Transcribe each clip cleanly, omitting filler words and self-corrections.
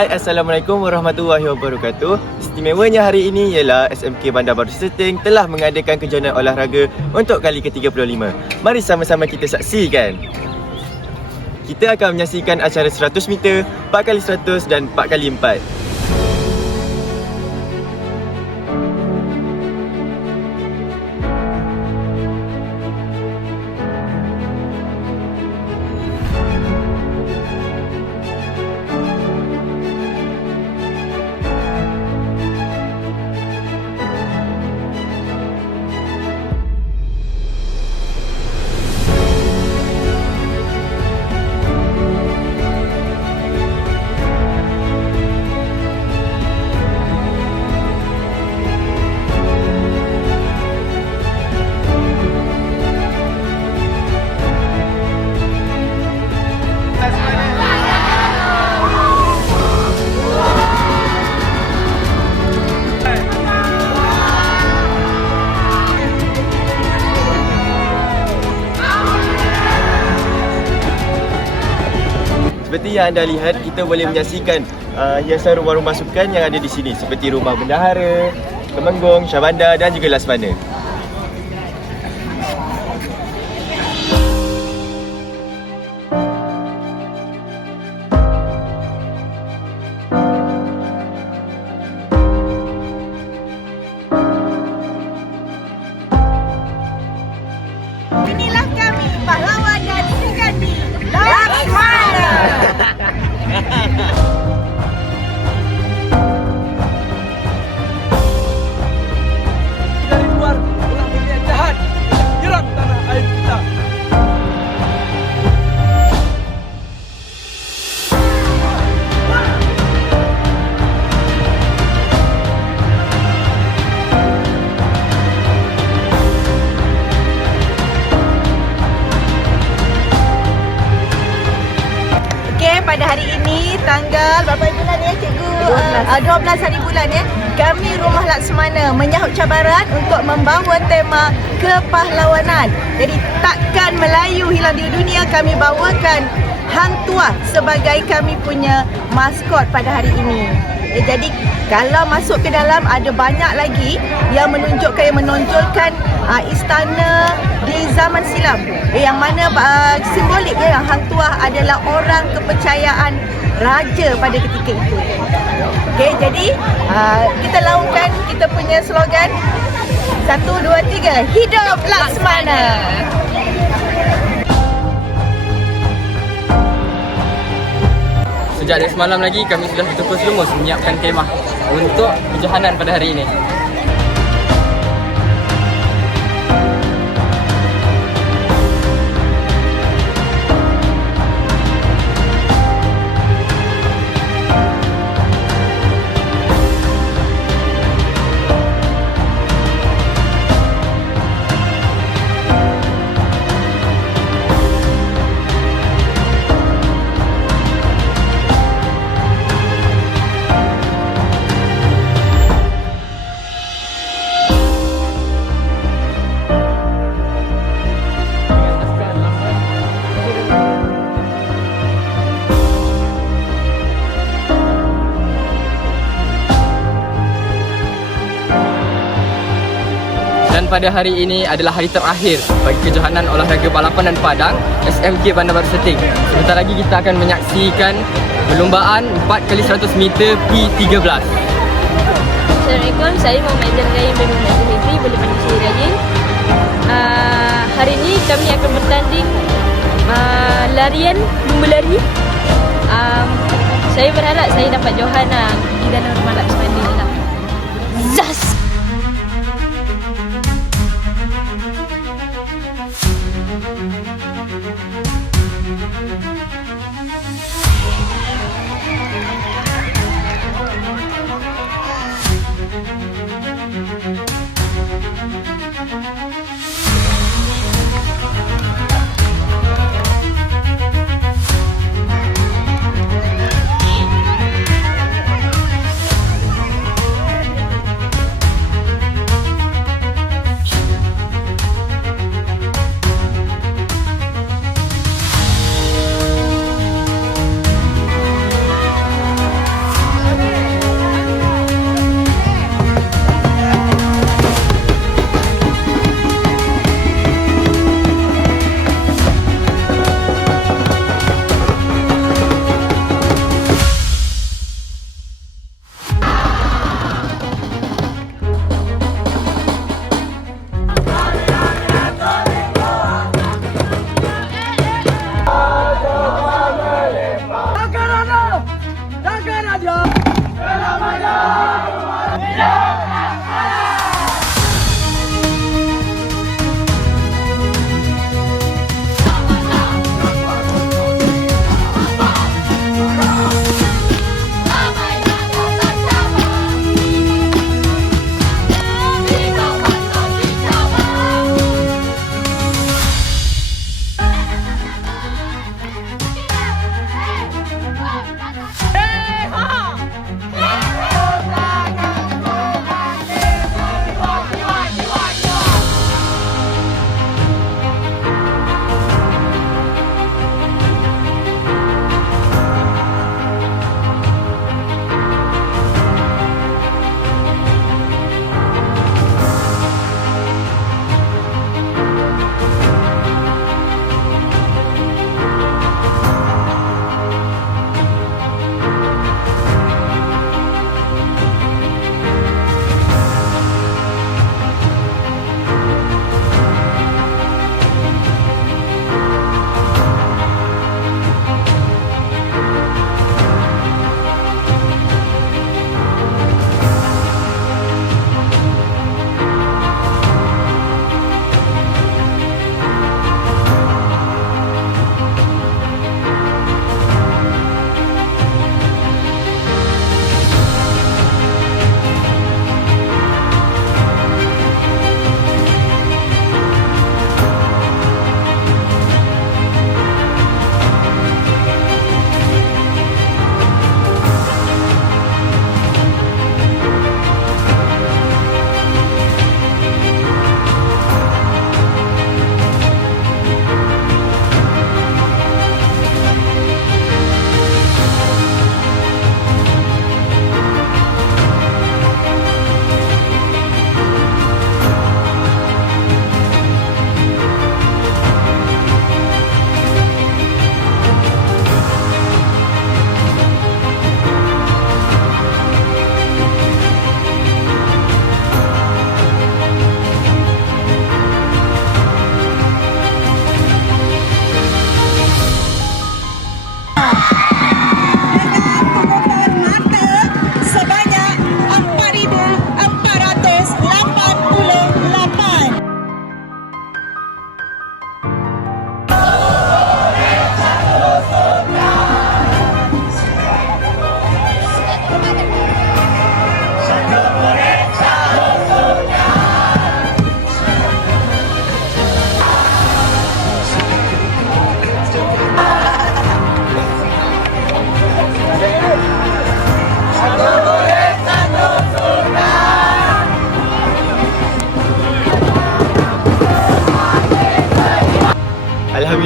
Hai, Assalamualaikum warahmatullahi wabarakatuh. Istimewanya hari ini ialah SMK Bandar Baru Seting telah mengadakan kejohanan olahraga untuk kali ke-35. Mari sama-sama kita saksikan. Kita akan menyaksikan acara 100 meter, 4x100 dan 4x4. Seperti yang anda lihat, kita boleh menyaksikan hiasan rumah-rumah sukan yang ada di sini seperti Rumah Bendahara, Temenggung, Syahbandar dan juga Lasmana. Inilah kami, pahlawan dan sukandi Lasmana. Dari luar ulah berniat jahat, nyerang tanah air kita. Okey, pada hari ini tanggal berapa bulan ya cikgu? 12 hari bulan ya. Kami Rumah Laksmana menyahut cabaran untuk membawa tema kepahlawanan. Jadi takkan Melayu hilang di dunia, kami bawakan Hang Tuah sebagai kami punya maskot pada hari ini. Jadi kalau masuk ke dalam ada banyak lagi yang menonjolkan istana di zaman silam, yang mana simbolik yang Hang Tuah adalah orang kepercayaan raja pada ketika itu. Okey, jadi kita laungkan kita punya slogan 1, 2, 3, hidup Laksmana. Sejak dari semalam lagi kami sudah bertepus lumus menyiapkan kemah untuk kejohanan pada hari ini. Dan pada hari ini adalah hari terakhir bagi kejohanan olahraga balapan dan padang SMK Bandar Baru Seting. Sebentar lagi kita akan menyaksikan perlombaan 4x100 meter P13. Assalamualaikum, saya Muhammad Zargaim bin Muhammad Zuhidri, boleh panggil saya Rajin. Hari ini kami akan bertanding larian lumba lari. Saya berharap saya dapat johanan di dalam Rumah Laksmana lah. Zas!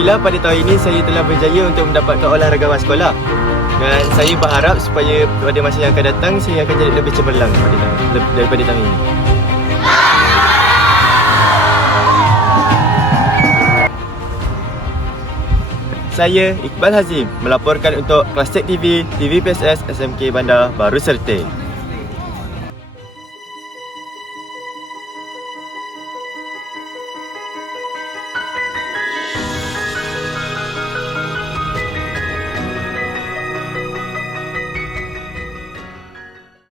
Alhamdulillah pada tahun ini saya telah berjaya untuk mendapatkan olahragawan sekolah. Dan saya berharap supaya pada masa yang akan datang saya akan jadi lebih cemerlang daripada tahun ini. Saya Iqbal Hazim melaporkan untuk Kelas Tech TV, TV PSS SMK Bandar Baru Serteng.